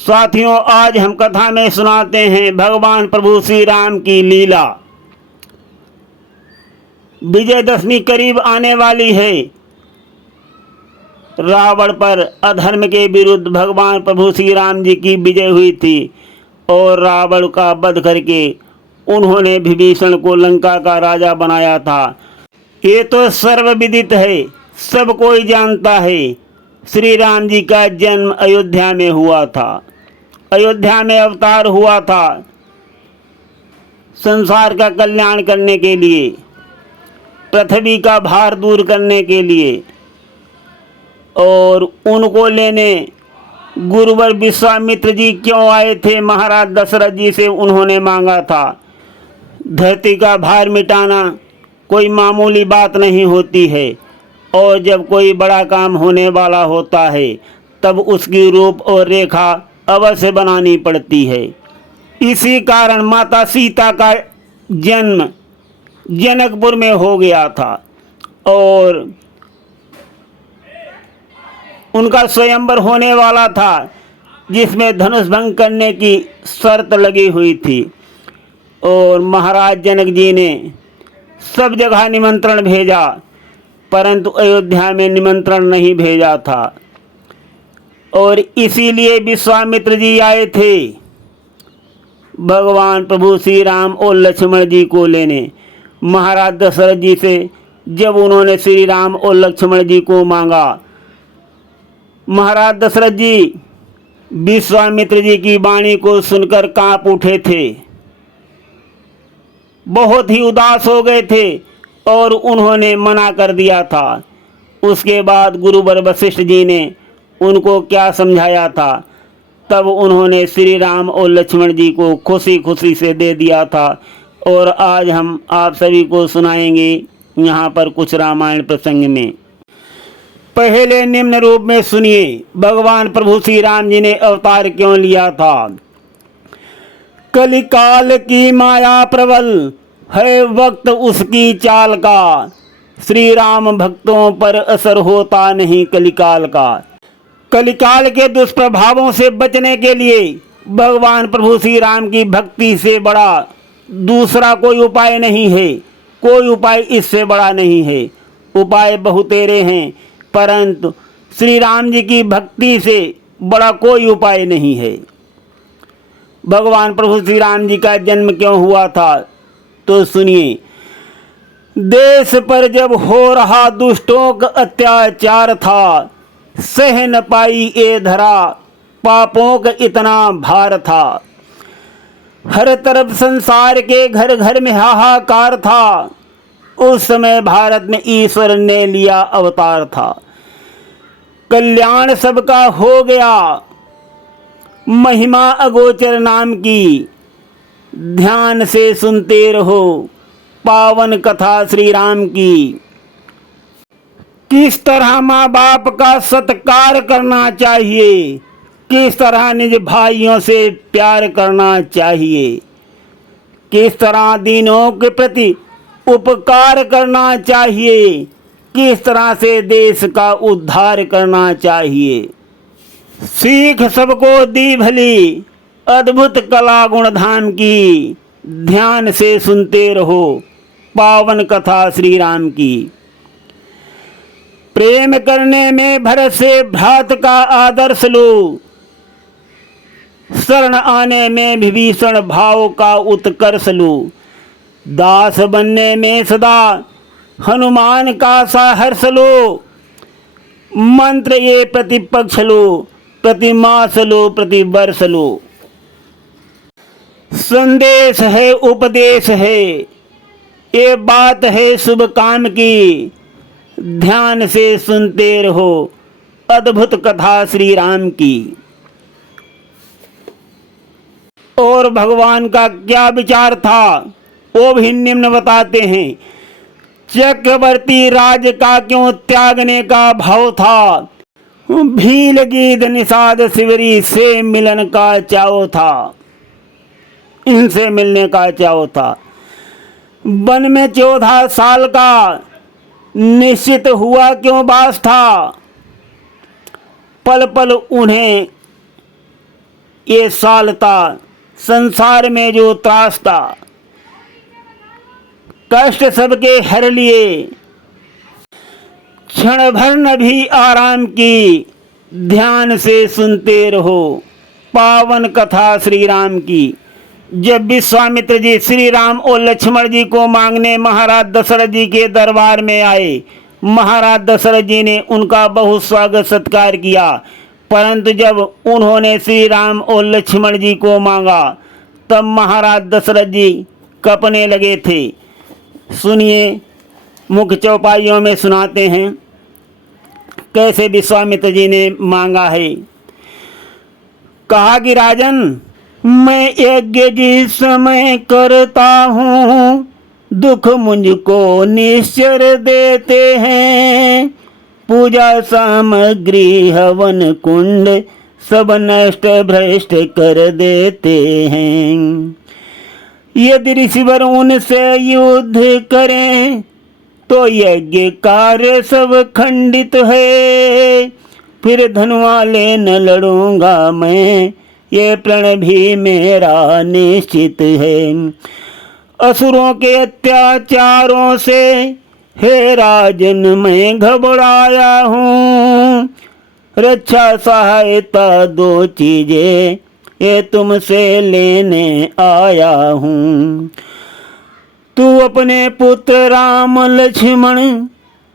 साथियों, आज हम कथा में सुनाते हैं भगवान प्रभु श्री राम की लीला। विजयदशमी करीब आने वाली है। रावण पर अधर्म के विरुद्ध भगवान प्रभु श्री राम जी की विजय हुई थी और रावण का वध करके उन्होंने विभीषण को लंका का राजा बनाया था। ये तो सर्वविदित है, सब कोई जानता है। श्री राम जी का जन्म अयोध्या में हुआ था। अयोध्या में अवतार हुआ था संसार का कल्याण करने के लिए, पृथ्वी का भार दूर करने के लिए। और उनको लेने गुरुवर विश्वामित्र जी क्यों आए थे? महाराज दशरथ जी से उन्होंने मांगा था। धरती का भार मिटाना कोई मामूली बात नहीं होती है, और जब कोई बड़ा काम होने वाला होता है तब उसकी रूप और रेखा अवश्य बनानी पड़ती है। इसी कारण माता सीता का जन्म जनकपुर में हो गया था और उनका स्वयंवर होने वाला था, जिसमें धनुष भंग करने की शर्त लगी हुई थी। और महाराज जनक जी ने सब जगह निमंत्रण भेजा, परंतु अयोध्या में निमंत्रण नहीं भेजा था। और इसीलिए विश्वामित्र जी आए थे भगवान प्रभु श्री राम और लक्ष्मण जी को लेने। महाराज दशरथ जी से जब उन्होंने श्री राम और लक्ष्मण जी को मांगा, महाराज दशरथ जी विश्वामित्र जी की वाणी को सुनकर कांप उठे थे, बहुत ही उदास हो गए थे और उन्होंने मना कर दिया था। उसके बाद गुरुवर वशिष्ठ जी ने उनको क्या समझाया था, तब उन्होंने श्री राम और लक्ष्मण जी को खुशी खुशी से दे दिया था। और आज हम आप सभी को सुनाएंगे यहाँ पर कुछ रामायण प्रसंग में। पहले निम्न रूप में सुनिए भगवान प्रभु श्री राम जी ने अवतार क्यों लिया था। कलिकाल की माया प्रबल है वक्त उसकी चाल का, श्री राम भक्तों पर असर होता नहीं कलिकाल का। कलिकाल के दुष्प्रभावों से बचने के लिए भगवान प्रभु श्री राम की भक्ति से बड़ा दूसरा कोई उपाय नहीं है। कोई उपाय इससे बड़ा नहीं है। उपाय बहुतेरे हैं, परंतु श्री राम जी की भक्ति से बड़ा कोई उपाय नहीं है। भगवान प्रभु श्री राम जी का जन्म क्यों हुआ था तो सुनिए। देश पर जब हो रहा दुष्टों का अत्याचार था, सह न पाई ये धरा पापों का इतना भार था। हर तरफ संसार के घर घर में हाहाकार था। उस समय भारत में ईश्वर ने लिया अवतार था। कल्याण सबका हो गया, महिमा अगोचर नाम की, ध्यान से सुनते रहो पावन कथा श्री राम की। किस तरह माँ बाप का सत्कार करना चाहिए, किस तरह निज भाइयों से प्यार करना चाहिए, किस तरह दीनों के प्रति उपकार करना चाहिए, किस तरह से देश का उद्धार करना चाहिए। सीख सबको दी भली अद्भुत कला गुणधाम की, ध्यान से सुनते रहो पावन कथा श्री राम की। प्रेम करने में भरत से भ्रात का आदर्श लो, शरण आने में विभीषण भाव का उत्कर्ष लो, दास बनने में सदा हनुमान का साहर्ष लो। मंत्र ये प्रतिपक्ष लो, प्रतिमास लो, प्रतिवर्ष लो। संदेश है उपदेश है, ये बात है शुभ काम की, ध्यान से सुनते रहो अद्भुत कथा श्री राम की। और भगवान का क्या विचार था वो भी निम्न बताते हैं। चक्रवर्ती राज का क्यों त्यागने का भाव था, भील गीध निषाद शिवरी से मिलन का चाव था, इनसे मिलने का चाव था। वन में 14 साल का निश्चित हुआ क्यों वास था, पल पल उन्हें ये सालता संसार में जो त्रासता, कष्ट सबके हर लिए, क्षण भर न भी आराम की, ध्यान से सुनते रहो पावन कथा श्री राम की। जब विश्वामित्र जी श्री राम और लक्ष्मण जी को मांगने महाराज दशरथ जी के दरबार में आए, महाराज दशरथ जी ने उनका बहुत स्वागत सत्कार किया, परंतु जब उन्होंने श्री राम और लक्ष्मण जी को मांगा तब महाराज दशरथ जी कपने लगे थे। सुनिए, मुख्य चौपाइयों में सुनाते हैं कैसे विश्वामित्र जी ने मांगा है। कहा कि राजन, मैं यज्ञ जिस समय करता हूँ, दुख मुझको निश्चर देते हैं, पूजा सामग्री हवन कुंड सब नष्ट भ्रष्ट कर देते हैं। यदि ऋषिवर उनसे युद्ध करें तो यज्ञ कार्य सब खंडित है, फिर धन वाले न लड़ूंगा मैं, ये प्रण भी मेरा निश्चित है। असुरों के अत्याचारों से हे राजन मैं घबराया हूँ, रक्षा सहायता दो चीजें ये तुमसे लेने आया हूँ। तू अपने पुत्र राम लक्ष्मण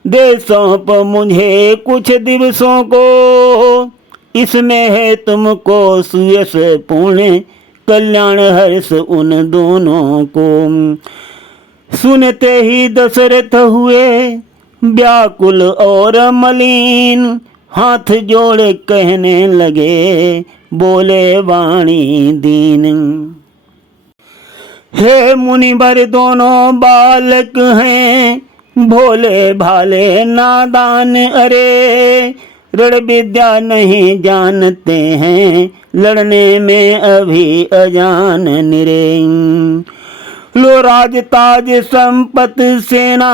दे सौंप मुझे कुछ दिवसों को, इसमें है तुमको सुयश पूर्ण कल्याण हर्ष उन दोनों को। सुनते ही दशरथ हुए व्याकुल और मलिन, हाथ जोड़ कहने लगे बोले वाणी दीन। हे मुनिवर दोनों बालक हैं, भोले भाले नादान, अरे रण विद्या नहीं जानते हैं, लड़ने में अभी अजान निरे। लो राज ताज संपत सेना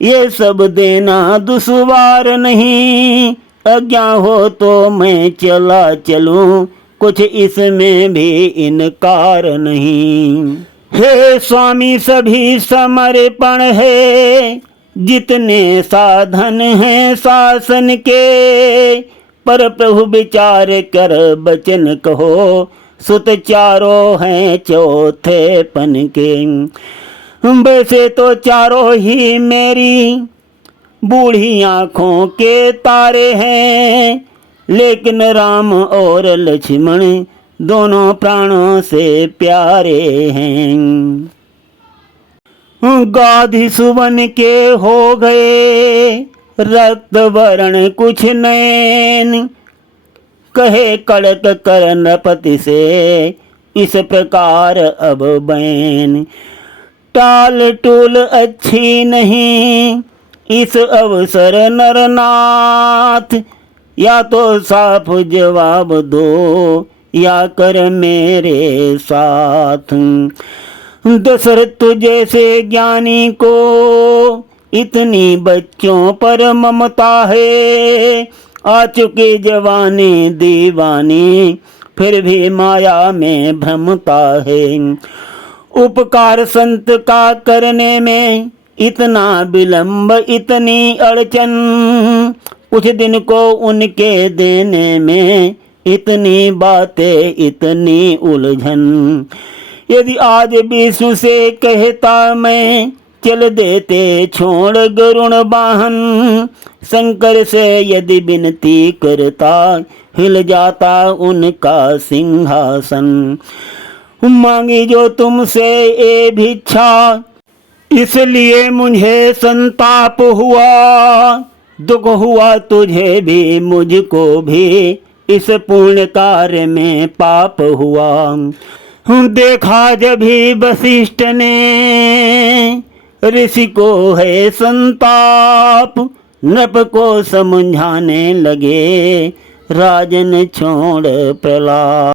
ये सब देना दुश्वार नहीं, अज्ञा हो तो मैं चला चलूं, कुछ इसमें भी इनकार नहीं। हे स्वामी सभी समर्पण है, जितने साधन हैं शासन के, पर प्रभु विचार कर बचन कहो, सुत चारों हैं चौथे पन के। वैसे तो चारों ही मेरी बूढ़ी आँखों के तारे हैं, लेकिन राम और लक्ष्मण दोनों प्राणों से प्यारे हैं। गाधी सुवन के हो गए रक्त वर्ण कुछ नैन, कहे कड़क कर नृपति से इस प्रकार अब बैन। टाल टूल अच्छी नहीं इस अवसर नरनाथ, या तो साफ जवाब दो या कर मेरे साथ। दशरथ जैसे ज्ञानी को इतनी बच्चों पर ममता है, आ चुकी जवानी दीवानी फिर भी माया में भ्रमता है। उपकार संत का करने में इतना विलंब इतनी अड़चन, कुछ दिन को उनके देने में इतनी बातें इतनी उलझन। यदि आज विष्णु से कहता मैं चल देते छोड़ गरुण वाहन, शंकर से यदि विनती करता हिल जाता उनका सिंहासन। मांगी जो तुमसे ये भिक्षा इसलिए मुझे संताप हुआ, दुख हुआ तुझे भी मुझको भी इस पुण्य कार्य में पाप हुआ। देखा जब भी वशिष्ठ ने ऋषि को है संताप, नृप को समझाने लगे राजन छोड़ प्रलाप।